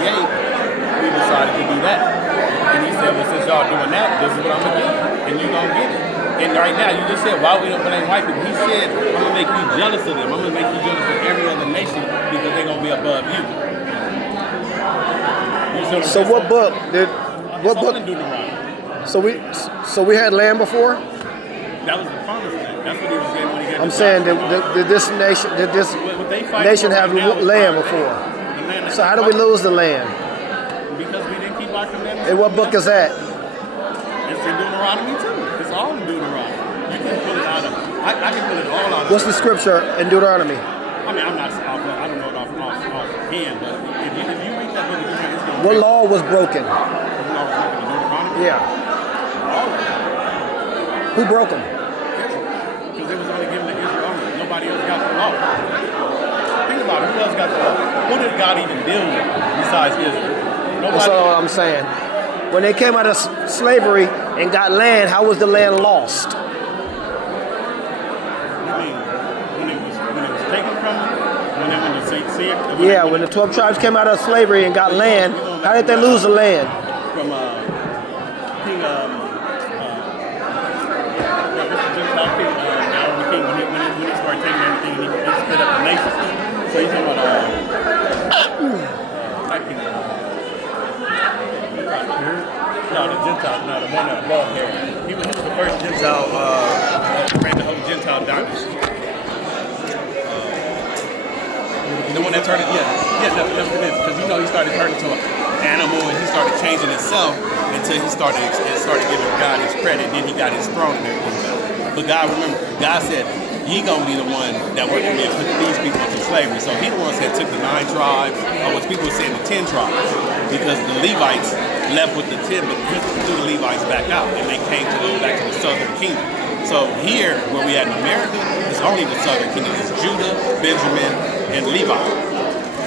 we decided to do that. And he said, well, since y'all doing that, this is what I'm going to get. And you're going to get it. And right now, you just said, why we don't blame white people? He said, I'm going to make you jealous of them. I'm going to make you jealous of every other nation because they're going to be above you. So what book did, what book? So we had land before? That was the promised land. That's what he was saying when he got I'm saying, did this nation have land before? So how do we lose the land? Because we didn't keep our commandments. And what book is that? It's in Deuteronomy too. It's all in Deuteronomy. You can pull it out of. I can pull it all out of. What's the scripture in Deuteronomy? I mean, I'm not. I don't know it offhand, but if you read that book, it's going to. What law was broken? What law was broken in Deuteronomy? Yeah. All of them. Who broke them? Because it was only given to Israel only. Nobody else got the law. Think about it. Who else got the law? Who did God even deal with besides Israel? Nobody. That's all I'm saying. When they came out of slavery and got land, how was the land lost? You mean when it was taken from them? When the 12 tribes came out of slavery and got land, how did they lose the land? From King King when he started taking everything, he split up the nations. So he's talking about no, the Gentile, no, the one above here. He was the first Gentile ran the whole Gentile dynasty. The one that turned it, that's what it is. Because he started turning to an animal and he started changing himself until he started giving God his credit. Then he got his throne and everything. But God said, "He gonna be the one that worked for me and put these people into slavery." So he the ones that took the 9 tribes, or what people were saying the 10 tribes, because the Levites left with the 10, but he threw the Levites back out, and they came back to the southern kingdom. So here, where we at in America, it's only the southern kingdom. It's Judah, Benjamin, and Levi.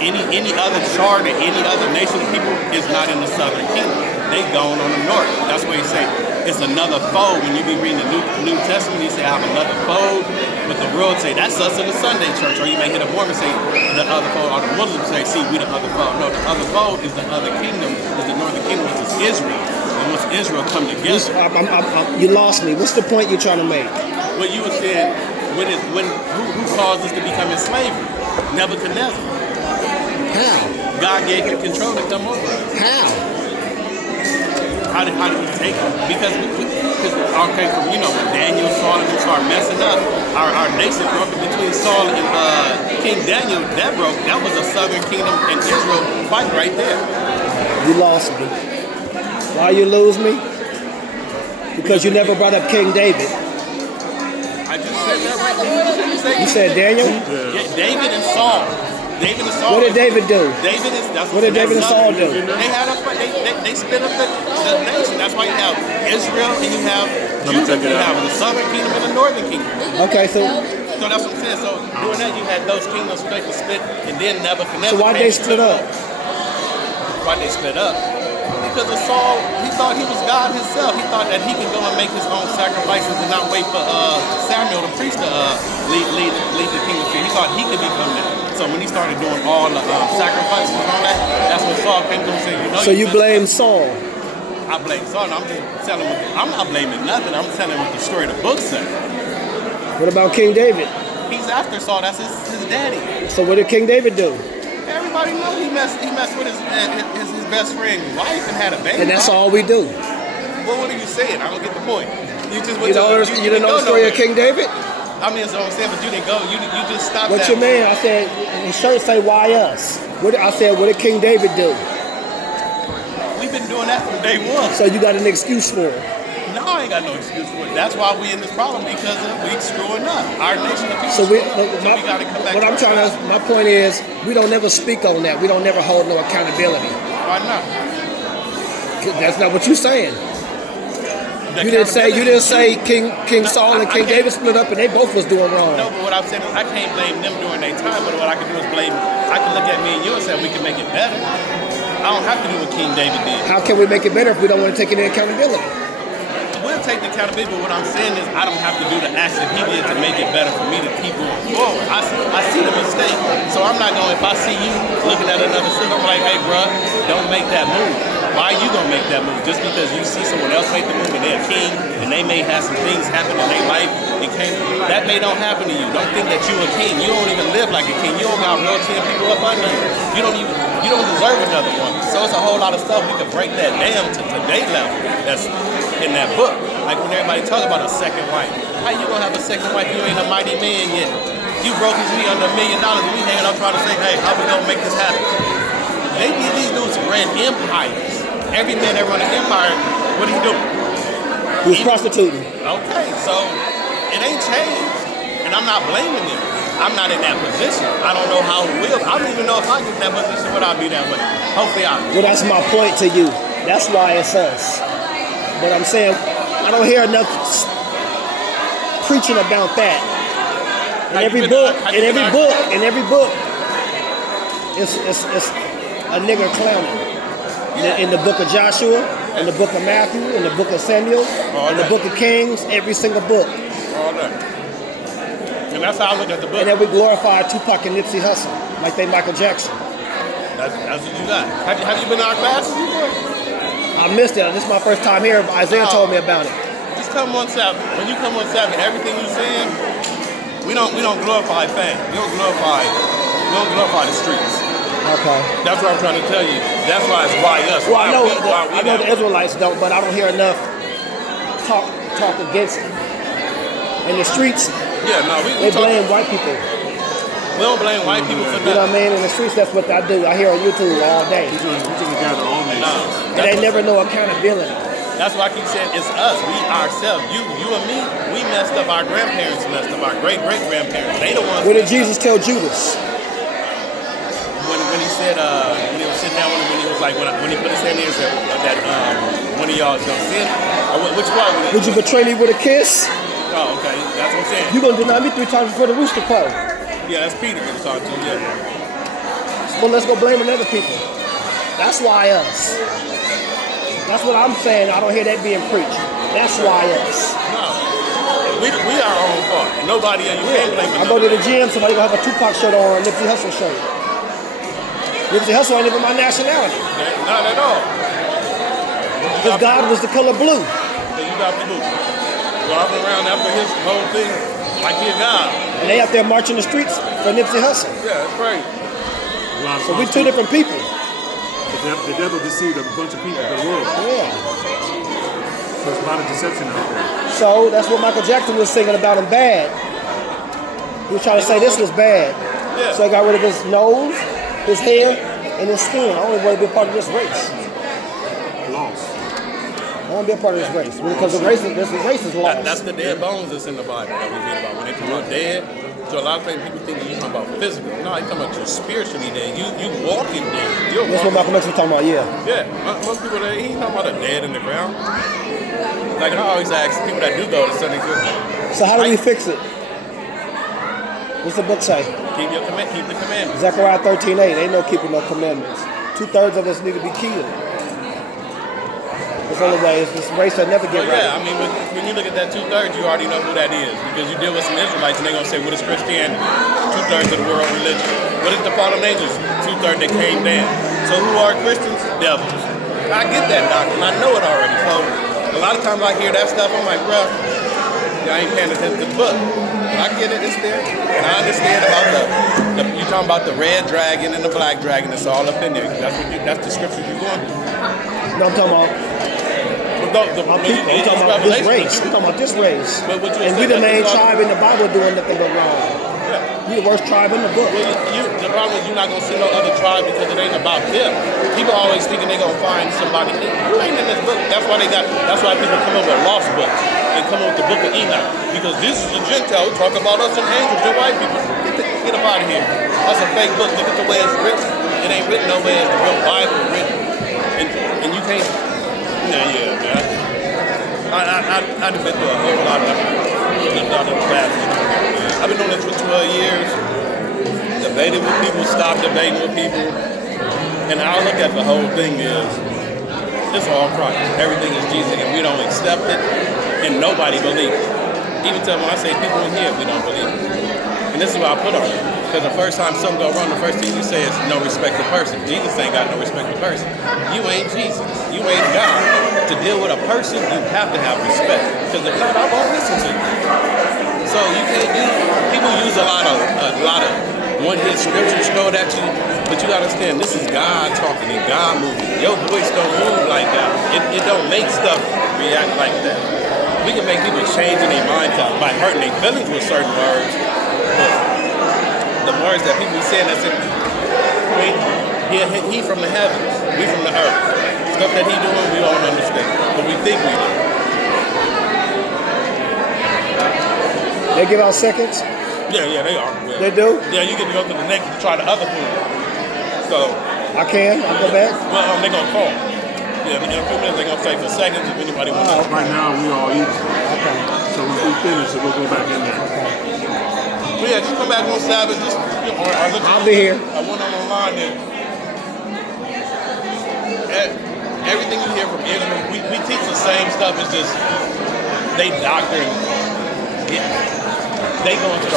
Any other charter, any other nation of people is not in the southern kingdom. They gone on the north. That's why he say it's another fold. When you be reading the New Testament, he say I have another fold. But the world say that's us in the Sunday church. Or you may hear the Mormon say the other fold. Or the Muslims say, see, we the other fold. No, the other fold is the other kingdom, is the northern kingdom, which is Israel. And once Israel come together, you lost me. What's the point you're trying to make? What you were saying, who caused us to become enslaved? Nebuchadnezzar. How? God gave him control to come over us. How? How did he take it? Because okay, from when Daniel, Saul, and we start messing up, our nation broke between Saul and King Daniel. That was a southern kingdom and Israel fight right there. You lost me. Why you lose me? Because you never brought up King David. I just said that right there. You said Daniel? Yeah, David and Saul. David and Saul. What did David do? What did David and Saul do? They had they split up the nation. That's why you have Israel and you have Judah. You have the southern kingdom and the northern kingdom. Okay, so that's what I'm saying. So doing that, you had those kingdoms split, and then Nebuchadnezzar. So why they split up? Why they split up? Because of Saul, he thought he was God himself. He thought that he could go and make his own sacrifices and not wait for Samuel the priest to lead the kingdom. He thought he could become that. So when he started doing all the sacrifices and all that, that's when Saul came to him and said, So you blame Saul? I blame Saul. I'm just telling him. I'm not blaming nothing. I'm telling him what the story of the book said. What about King David? He's after Saul. That's his daddy. So what did King David do? Everybody knows he messed with his best friend's wife and had a baby. And that's all we do. Well, what are you saying? I don't get the point. You didn't know the story of King David? I mean, that's what I'm saying, but you didn't go. You just stopped. What you mean? I said, the shirt say, why us? I said, what did King David do? We've been doing that from day one. So you got an excuse for it? No, I ain't got no excuse for it. That's why we in this problem, because we screwing up. Our nation of people we got to come back. My point is, we don't never speak on that. We don't never hold no accountability. Why not? That's not what you're saying. You didn't say King Saul and King David split up and they both was doing wrong. No, but what I'm saying is I can't blame them during their time, but what I can do is I can look at me and you and say we can make it better. I don't have to do what King David did. How can we make it better if we don't want to take any accountability? We'll take the accountability, but what I'm saying is I don't have to do the action he did to make it better for me to keep going forward. I see the mistake, so I'm not going, if I see you looking at another sister, I'm like, hey, bro, don't make that move. Why are you going to make that move? Just because you see someone else make the move and they're a king and they may have some things happen in their life, that may don't happen to you. Don't think that you're a king. You don't even live like a king. You don't got royalty and people up under you. You don't deserve another one. So it's a whole lot of stuff. We could break that down to today's level that's in that book. Like when everybody talk about a second wife. How you gonna have a second wife? You ain't a mighty man yet. You broke his knee under $1 million and we hanging up trying to say, hey, how we gonna make this happen? These dudes ran empires. Every man that run an empire, what do? He was prostituting. Okay, so it ain't changed. And I'm not blaming them. I'm not in that position. I don't know how it will. I don't even know if I get in that position, but I'll be that way. Hopefully I'll. Well, that's my point to you. That's why it's us. But I'm saying, I don't hear enough preaching about that. In every book, it's a nigger clowning. In the book of Joshua, in the book of Matthew, in the book of Samuel, in the book of Kings, every single book. All that. And that's how I look at the book. And then we glorify Tupac and Nipsey Hussle, like they Michael Jackson. That's what you got. Have you been to our classes before? I missed it. This is my first time here. Isaiah told me about it. Just come on Sabbath. When you come on Sabbath, everything you're saying, we don't glorify fame. We don't glorify the streets. Okay. That's what I'm trying to tell you. That's why it's why us. Well, I know the Israelites don't, but I don't hear enough talk against it. In the streets, they blame white people. We don't blame white people for nothing. You know what I mean? In the streets, that's what I do. I hear on YouTube all day. And they never know accountability. That's why I keep saying it's us. We ourselves. You and me, we messed up. Our grandparents messed up. Our great-great-grandparents. They the ones. What did Jesus tell Judas? When he said, when he was sitting down, when he was like, when he put his hand in, that one of y'all is gonna sin. Which one? Would you betray me with a kiss? Oh, okay. That's what I'm saying. You gonna deny me 3 times before the rooster crow? Yeah, that's Peter you're talking to. Yeah. Well, let's go blaming other people. That's why us. That's what I'm saying. I don't hear that being preached. That's why us. No. We are our own part. Nobody else. You can't blame it. I go to the gym, somebody gonna have a Tupac shirt on, a Nipsey Hussle shirt. Nipsey Hussle ain't even my nationality. Not at all. Because God was the color blue. So you got people driving around after his whole thing like he a God. And they out there marching the streets for Nipsey Hussle. Yeah, that's right. So we 2 different people. The devil deceived a bunch of people in the world. Yeah. So there's a lot of deception out there. So that's what Michael Jackson was singing about him bad. He was trying to say this was bad. Yeah. So he got rid of his nose, his hair, and his skin. I only want to be a part of this race. Lost. I want to be a part of this race. Because the race is lost. That's the dead bones that's in the Bible that we read about. When they come out dead, so a lot of times people think you're talking about physical. No, you're talking about you spiritually dead. You walking dead. You're That's what Malcolm X was talking about, yeah. Yeah, most people, he ain't talking about a dead in the ground. Like I always ask people that do go to Sunday school. So how do we fix it? What's the book say? Keep the commandments. Zechariah 13:8. Ain't no keeping no commandments. 2/3 of us need to be killed. That's the only way. It's this race that never get right. Yeah, I mean, when you look at that 2/3, you already know who that is because you deal with some Israelites and they're gonna say, "What is Christianity? 2/3 of the world religion. What is the fallen angels? 2/3 that came down. So who are Christians? Devils." I get that doctrine. I know it already. So a lot of times I hear that stuff, I'm like, bro, I ain't paying attention to the book. I get it, it's there. And I understand about you talking about the red dragon and the black dragon, it's all up in there. That's the scripture you're going through. No, I'm talking about I'm talking about this race. I'm talking about this race. And we the main tribe in the Bible doing nothing but wrong. Yeah. We the worst tribe in the book. The problem is you're not going to see no other tribe because it ain't about them. People always thinking they're going to find somebody. You ain't in this book. That's why people come up with lost books. They come up with the book of Enoch. Because this is a Gentile talking about us and angels and white people. Get up out of here. That's a fake book. Look at the way it's written. It ain't written no way as the real Bible written. And you can't. Yeah, man. I've been through a whole lot of classes. I've been doing this for 12 years. Debated with people, stopped debating with people. And I look at the whole thing is, it's all Christ. Everything is Jesus, and we don't accept it. and nobody believes it. Even till when I say people in here, we don't believe it. And this is what I put on it. Because the first time something go wrong, the first thing you say is no respect to person. Jesus ain't got no respect to person. You ain't Jesus. You ain't God. To deal with a person, you have to have respect. Because if not, I won't listen to you. So you can't use, people use a lot of one-hit scriptures thrown at you, but you gotta understand this is God talking and God moving. Your voice don't move like that. It don't make stuff react like that. We can make people change in their mind by hurting their feelings with certain words. But the words that people be saying that's in, he from the heavens, we from the earth. Stuff that he doing, we don't understand, but we think we do. They give out seconds? Yeah, they are. Yeah. They do? Yeah, you get to go to the next to try the other food. So I can? I'll go back? well, they're gonna call. Yeah, in a few minutes they're gonna say for seconds if anybody wants to. Right now, we all eating. Okay. So when we finish, so we'll go back in there. But yeah, just come back on Sabbath, just or look I'll be here. I went on online there. Everything you hear from Israel, we teach the same stuff. It's just they doctrine. They go into the